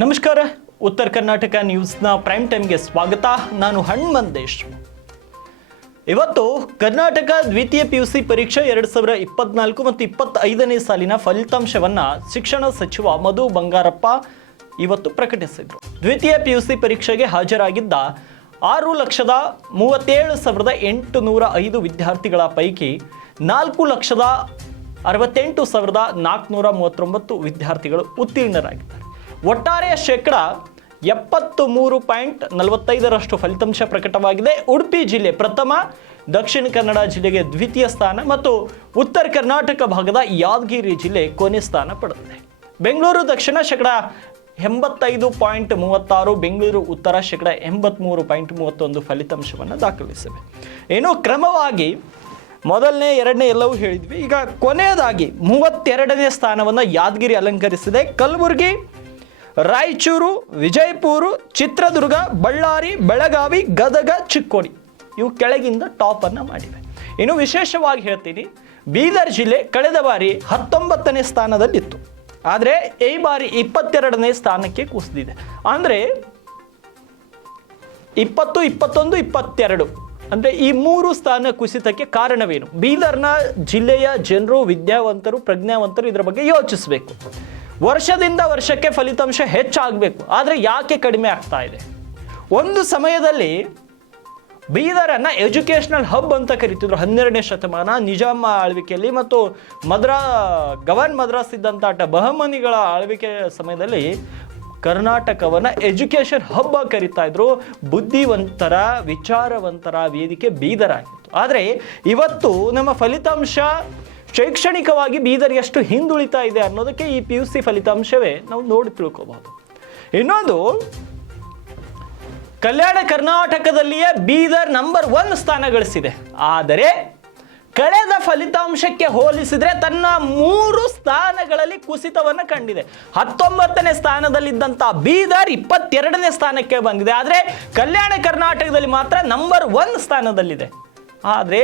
ನಮಸ್ಕಾರ. ಉತ್ತರ ಕರ್ನಾಟಕ ನ್ಯೂಸ್ನ ಪ್ರೈಮ್ ಟೈಮ್ಗೆ ಸ್ವಾಗತ. ನಾನು ಹನುಮಂತೇಶ್. ಇವತ್ತು ಕರ್ನಾಟಕ ದ್ವಿತೀಯ PUC ಪರೀಕ್ಷೆ 2024 ಮತ್ತು 25ನೇ ಸಾಲಿನ ಫಲಿತಾಂಶವನ್ನು ಶಿಕ್ಷಣ ಸಚಿವ ಮಧು ಬಂಗಾರಪ್ಪ ಇವತ್ತು ಪ್ರಕಟಿಸಿದರು. ದ್ವಿತೀಯ PUC ಪರೀಕ್ಷೆಗೆ ಹಾಜರಾಗಿದ್ದ 6,37,805 ವಿದ್ಯಾರ್ಥಿಗಳ ಪೈಕಿ 4,68,439 ವಿದ್ಯಾರ್ಥಿಗಳು ಉತ್ತೀರ್ಣರಾಗಿದ್ದಾರೆ. ಒಟ್ಟಾರೆ ಶೇಕಡ 73.45% ಫಲಿತಾಂಶ ಪ್ರಕಟವಾಗಿದೆ. ಉಡುಪಿ ಜಿಲ್ಲೆ ಪ್ರಥಮ, ದಕ್ಷಿಣ ಕನ್ನಡ ಜಿಲ್ಲೆಗೆ ದ್ವಿತೀಯ ಸ್ಥಾನ ಮತ್ತು ಉತ್ತರ ಕರ್ನಾಟಕ ಭಾಗದ ಯಾದಗಿರಿ ಜಿಲ್ಲೆ ಕೊನೆ ಸ್ಥಾನ ಪಡೆದಿದೆ. ಬೆಂಗಳೂರು ದಕ್ಷಿಣ ಶೇಕಡ 85.36, ಬೆಂಗಳೂರು ಉತ್ತರ ಶೇಕಡ 83.31 ಫಲಿತಾಂಶವನ್ನು ದಾಖಲಿಸಿವೆ. ಏನು ಕ್ರಮವಾಗಿ ಮೊದಲನೇ, ಎರಡನೇ ಎಲ್ಲವೂ ಹೇಳಿದ್ವಿ. ಈಗ ಕೊನೆಯದಾಗಿ 32ನೇ ಸ್ಥಾನವನ್ನು ಯಾದಗಿರಿ ಅಲಂಕರಿಸಿದೆ. ಕಲಬುರಗಿ, ರಾಯಚೂರು, ವಿಜಯಪುರ, ಚಿತ್ರದುರ್ಗ, ಬಳ್ಳಾರಿ, ಬೆಳಗಾವಿ, ಗದಗ, ಚಿಕ್ಕೋಡಿ ಇವು ಕೆಳಗಿಂದ ಟಾಪ್ ಅನ್ನು ಮಾಡಿವೆ. ಇನ್ನು ವಿಶೇಷವಾಗಿ ಹೇಳ್ತೀನಿ, ಬೀದರ್ ಜಿಲ್ಲೆ ಕಳೆದ ಬಾರಿ 19ನೇ ಸ್ಥಾನದಲ್ಲಿತ್ತು, ಆದರೆ ಈ ಬಾರಿ 22ನೇ ಸ್ಥಾನಕ್ಕೆ ಕುಸಿದಿದೆ. ಅಂದರೆ 20, 21, 22 ಅಂದರೆ ಈ 3 ಸ್ಥಾನ ಕುಸಿತಕ್ಕೆ ಕಾರಣವೇನು? ಬೀದರ್ನ ಜಿಲ್ಲೆಯ ಜನರು, ವಿದ್ಯಾವಂತರು, ಪ್ರಜ್ಞಾವಂತರು ಇದರ ಬಗ್ಗೆ ಯೋಚಿಸಬೇಕು. ವರ್ಷದಿಂದ ವರ್ಷಕ್ಕೆ ಫಲಿತಾಂಶ ಹೆಚ್ಚಾಗಬೇಕು, ಆದರೆ ಯಾಕೆ ಕಡಿಮೆ ಆಗ್ತಾ ಇದೆ? ಒಂದು ಸಮಯದಲ್ಲಿ ಬೀದರನ್ನು ಎಜುಕೇಷನಲ್ ಹಬ್ ಅಂತ ಕರೀತಿದ್ರು. 12ನೇ ಶತಮಾನ ನಿಜಾಮ ಆಳ್ವಿಕೆಯಲ್ಲಿ ಮತ್ತು ಗವರ್ನ್ ಮದ್ರಾಸ್ ಇದ್ದಂಥ ಬಹಮನಿಗಳ ಆಳ್ವಿಕೆ ಸಮಯದಲ್ಲಿ ಕರ್ನಾಟಕವನ್ನು ಎಜುಕೇಷನ್ ಹಬ್ ಕರೀತಾ ಇದ್ರು. ಬುದ್ಧಿವಂತರ, ವಿಚಾರವಂತರ ವೇದಿಕೆ ಬೀದರ್ ಆಗಿತ್ತು. ಆದರೆ ಇವತ್ತು ನಮ್ಮ ಫಲಿತಾಂಶ ಶೈಕ್ಷಣಿಕವಾಗಿ ಬೀದರ್ ಎಷ್ಟು ಹಿಂದುಳಿತಾ ಇದೆ ಅನ್ನೋದಕ್ಕೆ ಈ PUC ಫಲಿತಾಂಶವೇ ನಾವು ನೋಡಿ ತಿಳ್ಕೋಬಹುದು. ಇನ್ನೊಂದು, ಕಲ್ಯಾಣ ಕರ್ನಾಟಕದಲ್ಲಿಯೇ ಬೀದರ್ ನಂಬರ್ 1 ಸ್ಥಾನ ಗಳಿಸಿದೆ. ಆದರೆ ಕಳೆದ ಫಲಿತಾಂಶಕ್ಕೆ ಹೋಲಿಸಿದ್ರೆ ತನ್ನ 3 ಸ್ಥಾನಗಳಲ್ಲಿ ಕುಸಿತವನ್ನು ಕಂಡಿದೆ. 19ನೇ ಸ್ಥಾನದಲ್ಲಿದ್ದಂಥ ಬೀದರ್ 22ನೇ ಸ್ಥಾನಕ್ಕೆ ಬಂದಿದೆ. ಆದರೆ ಕಲ್ಯಾಣ ಕರ್ನಾಟಕದಲ್ಲಿ ಮಾತ್ರ ನಂಬರ್ 1 ಸ್ಥಾನದಲ್ಲಿದೆ. ಆದರೆ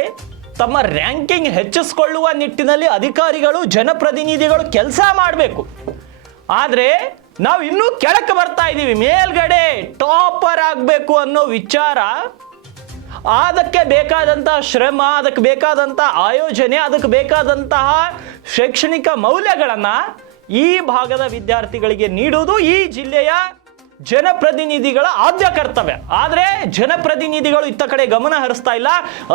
ತಮ್ಮ ರ್ಯಾಂಕಿಂಗ್ ಹೆಚ್ಚಿಸಿಕೊಳ್ಳುವ ನಿಟ್ಟಿನಲ್ಲಿ ಅಧಿಕಾರಿಗಳು, ಜನಪ್ರತಿನಿಧಿಗಳು ಕೆಲಸ ಮಾಡಬೇಕು. ಆದರೆ ನಾವು ಇನ್ನೂ ಕೆಳಕ್ಕೆ ಬರ್ತಾ ಇದ್ದೀವಿ. ಮೇಲ್ಗಡೆ ಟಾಪರ್ ಆಗಬೇಕು ಅನ್ನೋ ವಿಚಾರ, ಅದಕ್ಕೆ ಬೇಕಾದಂತಹ ಶ್ರಮ, ಅದಕ್ಕೆ ಬೇಕಾದಂತಹ ಆಯೋಜನೆ, ಅದಕ್ಕೆ ಬೇಕಾದಂತಹ ಶೈಕ್ಷಣಿಕ ಮೌಲ್ಯಗಳನ್ನು ಈ ಭಾಗದ ವಿದ್ಯಾರ್ಥಿಗಳಿಗೆ ನೀಡುವುದು ಈ ಜಿಲ್ಲೆಯ ಜನಪ್ರತಿನಿಧಿಗಳ ಆದ್ಯ ಕರ್ತವ್ಯ. ಆದರೆ ಜನಪ್ರತಿನಿಧಿಗಳು ಇತ್ತ ಕಡೆ ಗಮನ ಹರಿಸ್ತಾ ಇಲ್ಲ.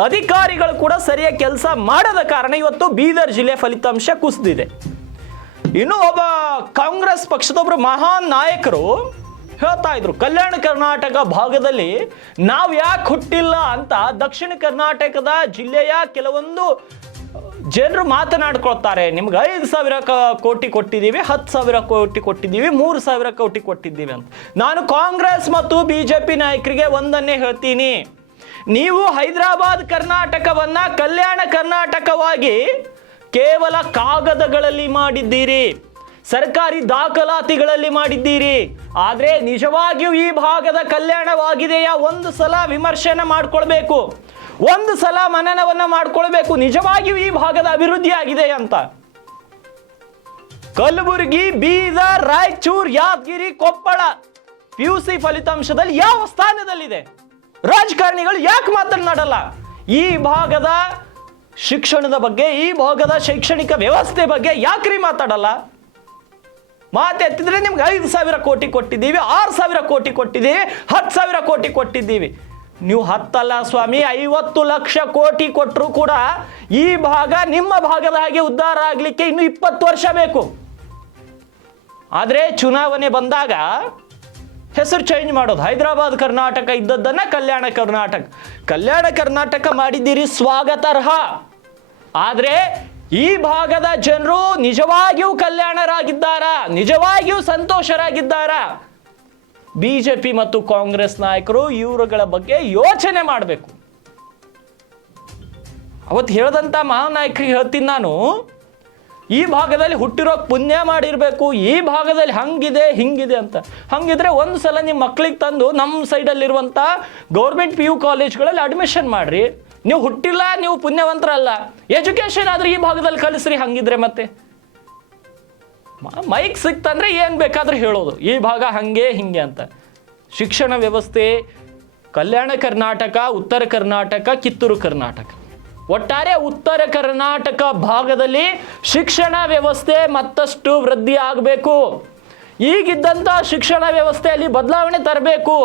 ಅಧಿಕಾರಿಗಳು ಕೂಡ ಸರಿಯಾಗಿ ಕೆಲಸ ಮಾಡದ ಕಾರಣ ಇವತ್ತು ಬೀದರ್ ಜಿಲ್ಲೆ ಫಲಿತಾಂಶ ಕುಸಿದಿದೆ. ಇನ್ನು ಒಬ್ಬ ಕಾಂಗ್ರೆಸ್ ಪಕ್ಷದೊಬ್ಬರು ಮಹಾನ್ ನಾಯಕರು ಹೇಳ್ತಾ ಇದ್ರು, ಕಲ್ಯಾಣ ಕರ್ನಾಟಕ ಭಾಗದಲ್ಲಿ ನಾವು ಯಾಕೆ ಹುಟ್ಟಿಲ್ಲ ಅಂತ ದಕ್ಷಿಣ ಕರ್ನಾಟಕದ ಜಿಲ್ಲೆಯ ಕೆಲವೊಂದು ಜನರು ಮಾತನಾಡ್ಕೊಳ್ತಾರೆ. ನಿಮ್ಗೆ 5,000 ಕೋಟಿ ಕೊಟ್ಟಿದ್ದೀವಿ, 10,000 ಕೋಟಿ ಕೊಟ್ಟಿದ್ದೀವಿ, 3,000 ಕೋಟಿ ಕೊಟ್ಟಿದ್ದೀವಿ ಅಂತ. ನಾನು ಕಾಂಗ್ರೆಸ್ ಮತ್ತು BJP ನಾಯಕರಿಗೆ ಒಂದನ್ನೇ ಹೇಳ್ತೀನಿ, ನೀವು ಹೈದರಾಬಾದ್ ಕರ್ನಾಟಕವನ್ನ ಕಲ್ಯಾಣ ಕರ್ನಾಟಕವಾಗಿ ಕೇವಲ ಕಾಗದಗಳಲ್ಲಿ ಮಾಡಿದ್ದೀರಿ, ಸರ್ಕಾರಿ ದಾಖಲಾತಿಗಳಲ್ಲಿ ಮಾಡಿದ್ದೀರಿ. ಆದರೆ ನಿಜವಾಗಿಯೂ ಈ ಭಾಗದ ಕಲ್ಯಾಣವಾಗಿದೆಯಾ? ಒಂದು ಸಲ ವಿಮರ್ಶೆನ ಮಾಡ್ಕೊಳ್ಬೇಕು, ಒಂದು ಸಲ ಮನನವನ್ನು ಮಾಡ್ಕೊಳ್ಬೇಕು, ನಿಜವಾಗಿಯೂ ಈ ಭಾಗದ ಅಭಿವೃದ್ಧಿ ಆಗಿದೆ ಅಂತ. ಕಲಬುರಗಿ, ಬೀದರ್, ರಾಯಚೂರು, ಯಾದಗಿರಿ, ಕೊಪ್ಪಳ PUC ಫಲಿತಾಂಶದಲ್ಲಿ ಯಾವ ಸ್ಥಾನದಲ್ಲಿದೆ? ರಾಜಕಾರಣಿಗಳು ಯಾಕೆ ಮಾತನಾಡಲ್ಲ? ಈ ಭಾಗದ ಶಿಕ್ಷಣದ ಬಗ್ಗೆ, ಈ ಭಾಗದ ಶೈಕ್ಷಣಿಕ ವ್ಯವಸ್ಥೆ ಬಗ್ಗೆ ಯಾಕ್ರಿ ಮಾತಾಡಲ್ಲ? ಮಾತೆತ್ತಿದ್ರೆ ನಿಮ್ಗೆ 5,000 ಕೋಟಿ ಕೊಟ್ಟಿದ್ದೀವಿ, 6,000 ಕೋಟಿ ಕೊಟ್ಟಿದ್ದೀವಿ, 10,000 ಕೋಟಿ ಕೊಟ್ಟಿದ್ದೀವಿ. ನೀವು 10 ಅಲ್ಲ ಸ್ವಾಮಿ, 50 ಲಕ್ಷ ಕೋಟಿ ಕೊಟ್ಟರು ಕೂಡ ಈ ಭಾಗ ನಿಮ್ಮ ಭಾಗದ ಹಾಗೆ ಉದ್ಧಾರ ಆಗಲಿಕ್ಕೆ ಇನ್ನು 20 ವರ್ಷ ಬೇಕು. ಆದರೆ ಚುನಾವಣೆ ಬಂದಾಗ ಹೆಸರು ಚೇಂಜ್ ಮಾಡೋದು. ಹೈದರಾಬಾದ್ ಕರ್ನಾಟಕ ಇದ್ದದ್ದನ್ನ ಕಲ್ಯಾಣ ಕರ್ನಾಟಕ ಮಾಡಿದ್ದೀರಿ, ಸ್ವಾಗತಾರ್ಹ. ಆದರೆ ಈ ಭಾಗದ ಜನರು ನಿಜವಾಗಿಯೂ ಕಲ್ಯಾಣರಾಗಿದ್ದಾರಾ? ನಿಜವಾಗಿಯೂ ಸಂತೋಷರಾಗಿದ್ದಾರಾ? BJP ಮತ್ತು ಕಾಂಗ್ರೆಸ್ ನಾಯಕರು ಇವರುಗಳ ಬಗ್ಗೆ ಯೋಚನೆ ಮಾಡಬೇಕು. ಅವತ್ತು ಹೇಳಿದಂಥ ಮಹಾನಾಯಕರಿಗೆ ಹೇಳ್ತೀನಿ ನಾನು, ಈ ಭಾಗದಲ್ಲಿ ಹುಟ್ಟಿರೋ ಪುಣ್ಯ ಮಾಡಿರಬೇಕು, ಈ ಭಾಗದಲ್ಲಿ ಹಂಗಿದೆ ಹಿಂಗಿದೆ ಅಂತ. ಹಂಗಿದ್ರೆ ಒಂದು ಸಲ ನಿಮ್ಮ ಮಕ್ಕಳಿಗೆ ತಂದು ನಮ್ಮ ಸೈಡಲ್ಲಿರುವಂಥ ಗೌರ್ಮೆಂಟ್ PU ಕಾಲೇಜ್ಗಳಲ್ಲಿ ಅಡ್ಮಿಷನ್ ಮಾಡ್ರಿ. ನೀವು ಹುಟ್ಟಿಲ್ಲ, ನೀವು ಪುಣ್ಯವಂತರಲ್ಲ, ಎಜುಕೇಷನ್ ಆದ್ರೆ ಈ ಭಾಗದಲ್ಲಿ ಕಲಿಸ್ರಿ. ಹಂಗಿದ್ರೆ ಮತ್ತೆ ಮೈಕ್ ಸಿಕ್ತಂದ್ರೆ ಏನು ಬೇಕಾದ್ರೆ ಹೇಳೋದು, ಈ ಭಾಗ ಹಾಗೆ ಹಿಂಗೆ ಅಂತ. ಶಿಕ್ಷಣ ವ್ಯವಸ್ಥೆ ಕಲ್ಯಾಣ ಕರ್ನಾಟಕ, ಉತ್ತರ ಕರ್ನಾಟಕ, ಕಿತ್ತೂರು ಕರ್ನಾಟಕ, ಒಟ್ಟಾರೆ ಉತ್ತರ ಕರ್ನಾಟಕ ಭಾಗದಲ್ಲಿ ಶಿಕ್ಷಣ ವ್ಯವಸ್ಥೆ ಮತ್ತಷ್ಟು ವೃದ್ಧಿ ಆಗಬೇಕು. ಈಗಿದ್ದಂಥ ಶಿಕ್ಷಣ ವ್ಯವಸ್ಥೆಯಲ್ಲಿ ಬದಲಾವಣೆ ತರಬೇಕು.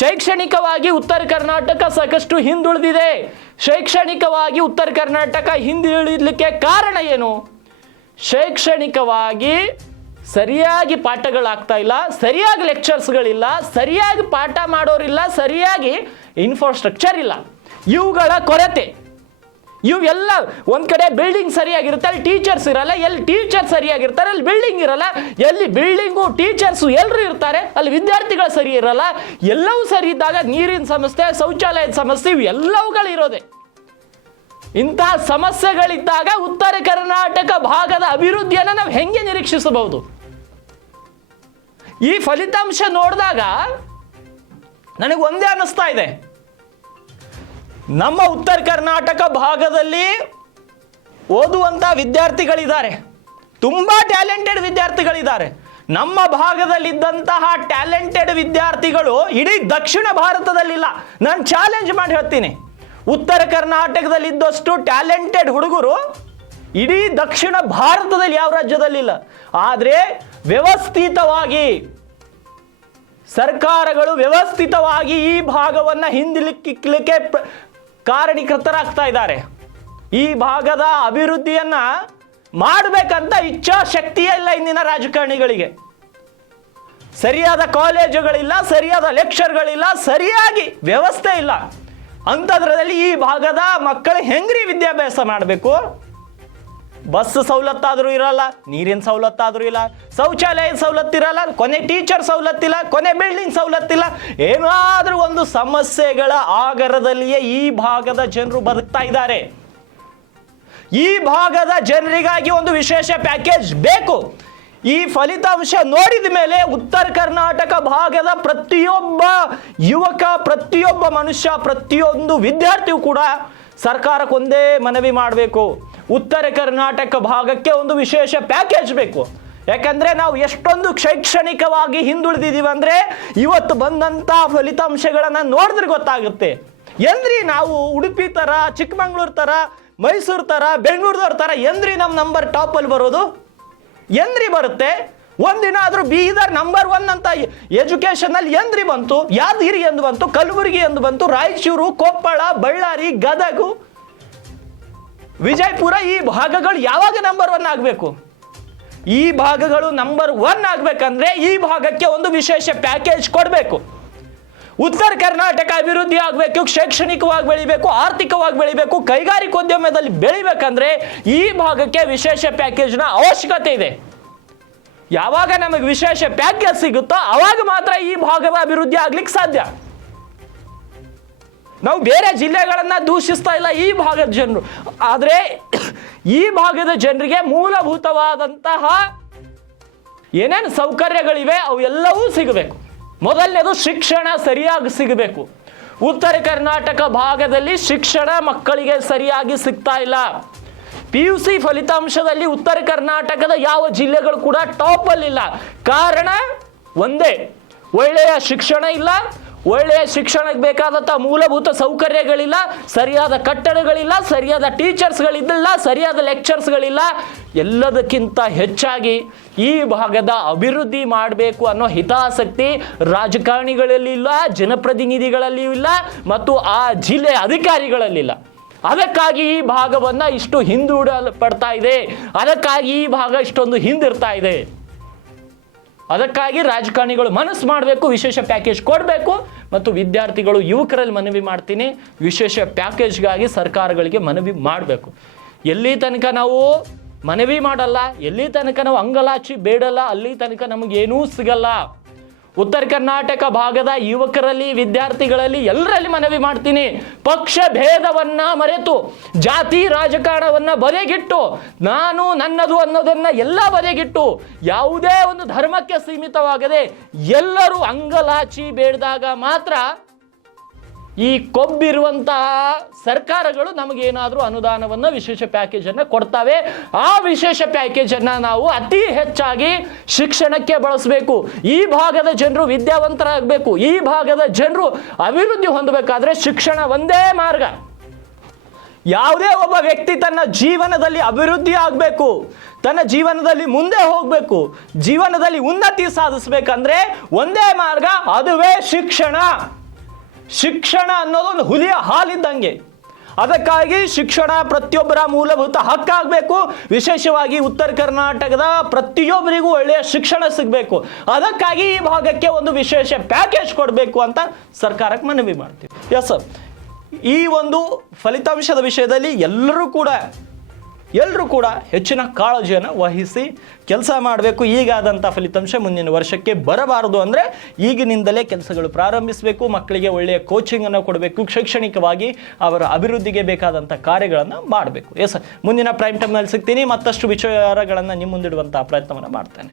ಶೈಕ್ಷಣಿಕವಾಗಿ ಉತ್ತರ ಕರ್ನಾಟಕ ಸಾಕಷ್ಟು ಹಿಂದುಳಿದಿದೆ. ಶೈಕ್ಷಣಿಕವಾಗಿ ಉತ್ತರ ಕರ್ನಾಟಕ ಹಿಂದುಳಿಲಿಕ್ಕೆ ಕಾರಣ ಏನು? ಶೈಕ್ಷಣಿಕವಾಗಿ ಸರಿಯಾಗಿ ಪಾಠಗಳಾಗ್ತಾ ಇಲ್ಲ, ಸರಿಯಾಗಿ ಲೆಕ್ಚರ್ಸ್ಗಳಿಲ್ಲ, ಸರಿಯಾಗಿ ಪಾಠ ಮಾಡೋರಿಲ್ಲ, ಸರಿಯಾಗಿ ಇನ್ಫ್ರಾಸ್ಟ್ರಕ್ಚರ್ ಇಲ್ಲ. ಇವುಗಳ ಕೊರತೆ. ಇವೆಲ್ಲ ಒಂದು ಕಡೆ ಬಿಲ್ಡಿಂಗ್ ಸರಿಯಾಗಿರುತ್ತೆ, ಅಲ್ಲಿ ಟೀಚರ್ಸ್ ಇರಲ್ಲ. ಎಲ್ಲಿ ಟೀಚರ್ ಸರಿಯಾಗಿರ್ತಾರೆ ಅಲ್ಲಿ ಬಿಲ್ಡಿಂಗ್ ಇರಲ್ಲ. ಎಲ್ಲಿ ಬಿಲ್ಡಿಂಗು ಟೀಚರ್ಸು ಎಲ್ಲರೂ ಇರ್ತಾರೆ ಅಲ್ಲಿ ವಿದ್ಯಾರ್ಥಿಗಳು ಸರಿ ಇರಲ್ಲ. ಎಲ್ಲವೂ ಸರಿ ಇದ್ದಾಗ ನೀರಿನ ಸಮಸ್ಯೆ, ಶೌಚಾಲಯದ ಸಮಸ್ಯೆ ಇವೆಲ್ಲವುಗಳು ಇರೋದೆ. ಇಂತಹ ಸಮಸ್ಯೆಗಳಿದ್ದಾಗ ಉತ್ತರ ಕರ್ನಾಟಕ ಭಾಗದ ಅಭಿವೃದ್ಧಿಯನ್ನು ನಾವು ಹೆಂಗೆ ನಿರೀಕ್ಷಿಸಬಹುದು? ಈ ಫಲಿತಾಂಶ ನೋಡಿದಾಗ ನನಗೆ ಒಂದೇ ಅನ್ನಿಸ್ತಾ ಇದೆ, ನಮ್ಮ ಉತ್ತರ ಕರ್ನಾಟಕ ಭಾಗದಲ್ಲಿ ಓದುವಂಥ ವಿದ್ಯಾರ್ಥಿಗಳಿದ್ದಾರೆ, ತುಂಬ ಟ್ಯಾಲೆಂಟೆಡ್ ವಿದ್ಯಾರ್ಥಿಗಳಿದ್ದಾರೆ. ನಮ್ಮ ಭಾಗದಲ್ಲಿದ್ದಂತಹ ಟ್ಯಾಲೆಂಟೆಡ್ ವಿದ್ಯಾರ್ಥಿಗಳು ಇಡೀ ದಕ್ಷಿಣ ಭಾರತದಲ್ಲಿಲ್ಲ. ನಾನು ಚಾಲೆಂಜ್ ಮಾಡಿ ಹೇಳ್ತೀನಿ, ಉತ್ತರ ಕರ್ನಾಟಕದಲ್ಲಿದ್ದಷ್ಟು ಟ್ಯಾಲೆಂಟೆಡ್ ಹುಡುಗರು ಇಡೀ ದಕ್ಷಿಣ ಭಾರತದಲ್ಲಿ ಯಾವ ರಾಜ್ಯದಲ್ಲಿಲ್ಲ. ಆದರೆ ವ್ಯವಸ್ಥಿತವಾಗಿ ಸರ್ಕಾರಗಳು ವ್ಯವಸ್ಥಿತವಾಗಿ ಈ ಭಾಗವನ್ನು ಹಿಂದಿಕ್ಕಲಿಕ್ಕೆ ಕಾರಣೀಕರ್ತರಾಗ್ತಾ ಇದ್ದಾರೆ. ಈ ಭಾಗದ ಅಭಿವೃದ್ಧಿಯನ್ನ ಮಾಡಬೇಕಂತ ಇಚ್ಛಾಶಕ್ತಿಯೇ ಇಲ್ಲ ಇಂದಿನ ರಾಜಕಾರಣಿಗಳಿಗೆ. ಸರಿಯಾದ ಕಾಲೇಜುಗಳಿಲ್ಲ, ಸರಿಯಾದ ಲೆಕ್ಚರ್ಗಳಿಲ್ಲ, ಸರಿಯಾಗಿ ವ್ಯವಸ್ಥೆ ಇಲ್ಲ. ಅಂಥದ್ರಲ್ಲಿ ಈ ಭಾಗದ ಮಕ್ಕಳು ಹೆಂಗ್ರಿ ವಿದ್ಯಾಭ್ಯಾಸ ಮಾಡಬೇಕು? ಬಸ್ ಸವಲತ್ತಾದರೂ ಇರಲ್ಲ, ನೀರಿನ ಸವಲತ್ತಾದರೂ ಇಲ್ಲ, ಶೌಚಾಲಯದ ಸವಲತ್ತಿರಲ್ಲ, ಕೊನೆ ಟೀಚರ್ ಸವಲತ್ತಿಲ್ಲ, ಕೊನೆ ಬಿಲ್ಡಿಂಗ್ ಸವಲತ್ತಿಲ್ಲ. ಏನಾದರೂ ಒಂದು ಸಮಸ್ಯೆಗಳ ಆಗರದಲ್ಲಿಯೇ ಈ ಭಾಗದ ಜನರು ಬದುಕ್ತಾ ಇದ್ದಾರೆ. ಈ ಭಾಗದ ಜನರಿಗಾಗಿ ಒಂದು ವಿಶೇಷ ಪ್ಯಾಕೇಜ್ ಬೇಕು. ಈ ಫಲಿತಾಂಶ ನೋಡಿದ ಮೇಲೆ ಉತ್ತರ ಕರ್ನಾಟಕ ಭಾಗದ ಪ್ರತಿಯೊಬ್ಬ ಯುವಕ, ಪ್ರತಿಯೊಬ್ಬ ಮನುಷ್ಯ, ಪ್ರತಿಯೊಂದು ವಿದ್ಯಾರ್ಥಿಯೂ ಕೂಡ ಸರ್ಕಾರಕ್ಕೊಂದೇ ಮನವಿ ಮಾಡಬೇಕು, ಉತ್ತರ ಕರ್ನಾಟಕ ಭಾಗಕ್ಕೆ ಒಂದು ವಿಶೇಷ ಪ್ಯಾಕೇಜ್ ಬೇಕು. ಯಾಕಂದ್ರೆ ನಾವು ಎಷ್ಟೊಂದು ಶೈಕ್ಷಣಿಕವಾಗಿ ಹಿಂದುಳಿದಿದ್ದೀವಿ ಅಂದ್ರೆ ಇವತ್ತು ಬಂದಂತ ಫಲಿತಾಂಶಗಳನ್ನ ನೋಡಿದ್ರೆ ಗೊತ್ತಾಗುತ್ತೆ. ಎಂದ್ರಿ ನಾವು ಉಡುಪಿ ತರ, ಚಿಕ್ಕಮಂಗ್ಳೂರ್ ತರ, ಮೈಸೂರು ತರ, ಬೆಂಗಳೂರದವ್ರ ತರ ಎಂದ್ರಿ ನಮ್ಮ ನಂಬರ್ ಟಾಪ್ ಅಲ್ಲಿ ಬರೋದು? ಎಂದ್ರಿ ಬರುತ್ತೆ? ಒಂದಿನ ಆದ್ರೂ ಬೀದರ್ ನಂಬರ್ 1 ಅಂತ ಎಜುಕೇಶನ್ ಅಲ್ಲಿ ಎಂದ್ರಿ ಬಂತು? ಯಾದಗಿರಿ ಎಂದು ಬಂತು, ಕಲಬುರಗಿ ಎಂದು ಬಂತು, ರಾಯಚೂರು, ಕೊಪ್ಪಳ, ಬಳ್ಳಾರಿ, ಗದಗು, ವಿಜಯಪುರ, ಈ ಭಾಗಗಳು ಯಾವಾಗ ನಂಬರ್ 1 ಆಗಬೇಕು? ಈ ಭಾಗಗಳು ನಂಬರ್ 1 ಆಗ್ಬೇಕಂದ್ರೆ ಈ ಭಾಗಕ್ಕೆ ಒಂದು ವಿಶೇಷ ಪ್ಯಾಕೇಜ್ ಕೊಡಬೇಕು. ಉತ್ತರ ಕರ್ನಾಟಕ ಅಭಿವೃದ್ಧಿ ಆಗಬೇಕು, ಶೈಕ್ಷಣಿಕವಾಗಿ ಬೆಳಿಬೇಕು, ಆರ್ಥಿಕವಾಗಿ ಬೆಳಿಬೇಕು, ಕೈಗಾರಿಕೋದ್ಯಮದಲ್ಲಿ ಬೆಳಿಬೇಕಂದ್ರೆ ಈ ಭಾಗಕ್ಕೆ ವಿಶೇಷ ಪ್ಯಾಕೇಜ್ನ ಅವಶ್ಯಕತೆ ಇದೆ. ಯಾವಾಗ ನಮಗೆ ವಿಶೇಷ ಪ್ಯಾಕೇಜ್ ಸಿಗುತ್ತೋ ಅವಾಗ ಮಾತ್ರ ಈ ಭಾಗದ ಅಭಿವೃದ್ಧಿ ಆಗ್ಲಿಕ್ಕೆ ಸಾಧ್ಯ. ನಾವು ಬೇರೆ ಜಿಲ್ಲೆಗಳನ್ನ ದೂಷಿಸ್ತಾ ಇಲ್ಲ, ಈ ಭಾಗದ ಜನರು. ಆದರೆ ಈ ಭಾಗದ ಜನರಿಗೆ ಮೂಲಭೂತವಾದಂತಹ ಏನೇನು ಸೌಕರ್ಯಗಳಿವೆ ಅವೆಲ್ಲವೂ ಸಿಗಬೇಕು. ಮೊದಲನೇದು ಶಿಕ್ಷಣ ಸರಿಯಾಗಿ ಸಿಗಬೇಕು. ಉತ್ತರ ಕರ್ನಾಟಕ ಭಾಗದಲ್ಲಿ ಶಿಕ್ಷಣ ಮಕ್ಕಳಿಗೆ ಸರಿಯಾಗಿ ಸಿಗ್ತಾ ಇಲ್ಲ. PUC ಫಲಿತಾಂಶದಲ್ಲಿ ಉತ್ತರ ಕರ್ನಾಟಕದ ಯಾವ ಜಿಲ್ಲೆಗಳು ಕೂಡ ಟಾಪ್ ಅಲ್ಲಿಲ್ಲ. ಕಾರಣ ಒಂದೇ, ಒಳ್ಳೆಯ ಶಿಕ್ಷಣ ಇಲ್ಲ, ಒಳ್ಳೆಯ ಶಿಕ್ಷಣಕ್ಕೆ ಬೇಕಾದಂಥ ಮೂಲಭೂತ ಸೌಕರ್ಯಗಳಿಲ್ಲ, ಸರಿಯಾದ ಕಟ್ಟಡಗಳಿಲ್ಲ, ಸರಿಯಾದ ಟೀಚರ್ಸ್ಗಳಿಲ್ಲ, ಸರಿಯಾದ ಲೆಕ್ಚರ್ಸ್ಗಳಿಲ್ಲ. ಎಲ್ಲದಕ್ಕಿಂತ ಹೆಚ್ಚಾಗಿ ಈ ಭಾಗದ ಅಭಿವೃದ್ಧಿ ಮಾಡಬೇಕು ಅನ್ನೋ ಹಿತಾಸಕ್ತಿ ರಾಜಕಾರಣಿಗಳಲ್ಲಿ ಇಲ್ಲ, ಜನಪ್ರತಿನಿಧಿಗಳಲ್ಲಿ ಇಲ್ಲ, ಮತ್ತು ಆ ಜಿಲ್ಲೆಯ ಅಧಿಕಾರಿಗಳಲ್ಲಿಲ್ಲ. ಅದಕ್ಕಾಗಿ ಈ ಭಾಗವನ್ನು ಇಷ್ಟು ಹಿಂದೂಡಲ್ಪಡ್ತಾ ಇದೆ, ಅದಕ್ಕಾಗಿ ಈ ಭಾಗ ಇಷ್ಟೊಂದು ಹಿಂದಿರ್ತಾ ಇದೆ. ಅದಕ್ಕಾಗಿ ರಾಜಕಾರಣಿಗಳು ಮನಸ್ಸು ಮಾಡಬೇಕು, ವಿಶೇಷ ಪ್ಯಾಕೇಜ್ ಕೊಡಬೇಕು. ಮತ್ತು ವಿದ್ಯಾರ್ಥಿಗಳು, ಯುವಕರಲ್ಲಿ ಮನವಿ ಮಾಡ್ತೀನಿ, ವಿಶೇಷ ಪ್ಯಾಕೇಜ್ಗಾಗಿ ಸರ್ಕಾರಗಳಿಗೆ ಮನವಿ ಮಾಡಬೇಕು. ಎಲ್ಲಿ ತನಕ ನಾವು ಮನವಿ ಮಾಡಲ್ಲ, ಎಲ್ಲಿ ತನಕ ನಾವು ಅಂಗಲಾಚಿ ಬೇಡಲ್ಲ, ಅಲ್ಲಿ ತನಕ ನಮಗೇನೂ ಸಿಗಲ್ಲ. ಉತ್ತರ ಕರ್ನಾಟಕ ಭಾಗದ ಯುವಕರಲ್ಲಿ, ವಿದ್ಯಾರ್ಥಿಗಳಲ್ಲಿ, ಎಲ್ಲರಲ್ಲಿ ಮನವಿ ಮಾಡ್ತೀನಿ, ಪಕ್ಷ ಭೇದವನ್ನ ಮರೆತು, ಜಾತಿ ರಾಜಕಾರಣವನ್ನ ಬದಿಗಿಟ್ಟು, ನಾನು ನನ್ನದು ಅನ್ನೋದನ್ನ ಎಲ್ಲ ಬದಿಗಿಟ್ಟು, ಯಾವುದೇ ಒಂದು ಧರ್ಮಕ್ಕೆ ಸೀಮಿತವಾಗದೆ ಎಲ್ಲರೂ ಅಂಗಲಾಚಿ ಬೇಡಿದಾಗ ಮಾತ್ರ ಈ ಕೊಬ್ಬಿರುವಂತಹ ಸರ್ಕಾರಗಳು ನಮಗೇನಾದರೂ ಅನುದಾನವನ್ನು ವಿಶೇಷ ಪ್ಯಾಕೇಜನ್ನು ಕೊಡ್ತವೆ. ಆ ವಿಶೇಷ ಪ್ಯಾಕೇಜನ್ನು ನಾವು ಅತಿ ಹೆಚ್ಚಾಗಿ ಶಿಕ್ಷಣಕ್ಕೆ ಬಳಸಬೇಕು. ಈ ಭಾಗದ ಜನರು ವಿದ್ಯಾವಂತರಾಗಬೇಕು, ಈ ಭಾಗದ ಜನರು ಅಭಿವೃದ್ಧಿ ಹೊಂದಬೇಕಾದ್ರೆ ಶಿಕ್ಷಣ ಒಂದೇ ಮಾರ್ಗ. ಯಾವುದೇ ಒಬ್ಬ ವ್ಯಕ್ತಿ ತನ್ನ ಜೀವನದಲ್ಲಿ ಅಭಿವೃದ್ಧಿ ಆಗಬೇಕು, ತನ್ನ ಜೀವನದಲ್ಲಿ ಮುಂದೆ ಹೋಗಬೇಕು, ಜೀವನದಲ್ಲಿ ಉನ್ನತಿ ಸಾಧಿಸಬೇಕಂದ್ರೆ ಒಂದೇ ಮಾರ್ಗ, ಅದುವೇ ಶಿಕ್ಷಣ. ಶಿಕ್ಷಣ ಅನ್ನೋದು ಒಂದು ಹುಲಿಯ ಹಾಲಿದ್ದಂಗೆ. ಅದಕ್ಕಾಗಿ ಶಿಕ್ಷಣ ಪ್ರತಿಯೊಬ್ಬರ ಮೂಲಭೂತ ಹಕ್ಕಾಗಬೇಕು. ವಿಶೇಷವಾಗಿ ಉತ್ತರ ಕರ್ನಾಟಕದ ಪ್ರತಿಯೊಬ್ಬರಿಗೂ ಒಳ್ಳೆಯ ಶಿಕ್ಷಣ ಸಿಗಬೇಕು. ಅದಕ್ಕಾಗಿ ಈ ಭಾಗಕ್ಕೆ ಒಂದು ವಿಶೇಷ ಪ್ಯಾಕೇಜ್ ಕೊಡಬೇಕು ಅಂತ ಸರ್ಕಾರಕ್ಕೆ ಮನವಿ ಮಾಡ್ತೀವಿ. ಎಸ್ ಸರ್, ಈ ಒಂದು ಫಲಿತಾಂಶದ ವಿಷಯದಲ್ಲಿ ಎಲ್ಲರೂ ಕೂಡ ಹೆಚ್ಚಿನ ಕಾಳಜಿಯನ್ನು ವಹಿಸಿ ಕೆಲಸ ಮಾಡಬೇಕು. ಈಗಾದಂಥ ಫಲಿತಾಂಶ ಮುಂದಿನ ವರ್ಷಕ್ಕೆ ಬರಬಾರದು ಅಂದರೆ ಈಗಿನಿಂದಲೇ ಕೆಲಸಗಳು ಪ್ರಾರಂಭಿಸಬೇಕು. ಮಕ್ಕಳಿಗೆ ಒಳ್ಳೆಯ ಕೋಚಿಂಗನ್ನು ಕೊಡಬೇಕು. ಶೈಕ್ಷಣಿಕವಾಗಿ ಅವರ ಅಭಿವೃದ್ಧಿಗೆ ಬೇಕಾದಂಥ ಕಾರ್ಯಗಳನ್ನು ಮಾಡಬೇಕು. ಎಸ್, ಮುಂದಿನ ಪ್ರೈಮ್ ಟೈಮ್ನಲ್ಲಿ ಸಿಗ್ತೀನಿ. ಮತ್ತಷ್ಟು ವಿಚಾರಗಳನ್ನು ನಿಮ್ಮ ಮುಂದಿಡುವಂಥ ಪ್ರಯತ್ನವನ್ನು ಮಾಡ್ತೇನೆ.